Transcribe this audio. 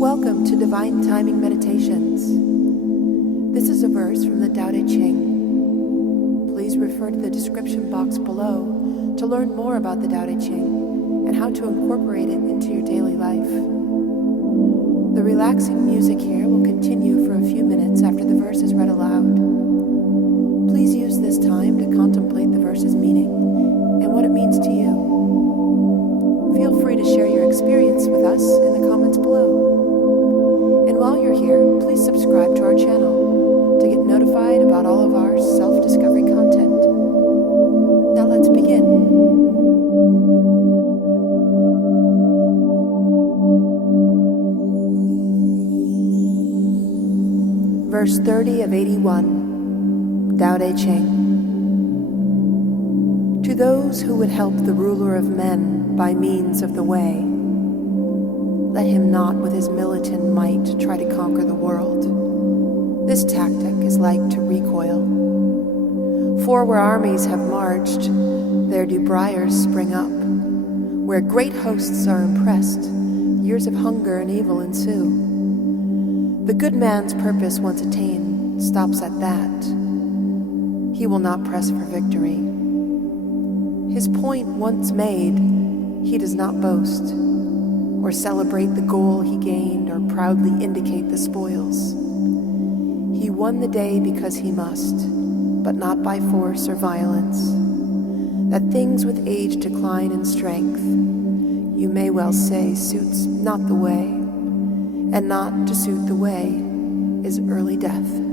Welcome to Divine Timing Meditations. This is a verse from the Tao Te Ching. Please refer to the description box below to learn more about the Tao Te Ching and how to incorporate it into your daily life. The relaxing music here will continue for a few minutes after the verse is read aloud. Please use this time to contemplate the verse's meaning and what it means to you. Feel free to share your experience with us in the comments below. And while you're here, please subscribe to our channel to get notified about all of our self-discovery content. Now let's begin. Verse 30 of 81, Tao Te Ching. To those who would help the ruler of men by means of the way, let him not with his militant might try to conquer the world. This tactic is like to recoil. For where armies have marched, there do briars spring up. Where great hosts are impressed, years of hunger and evil ensue. The good man's purpose once attained stops at that. He will not press for victory. His point once made, he does not boast, or celebrate the goal he gained, or proudly indicate the spoils. He won the day because he must, but not by force or violence. That things with age decline in strength, you may well say suits not the way, and not to suit the way is early death.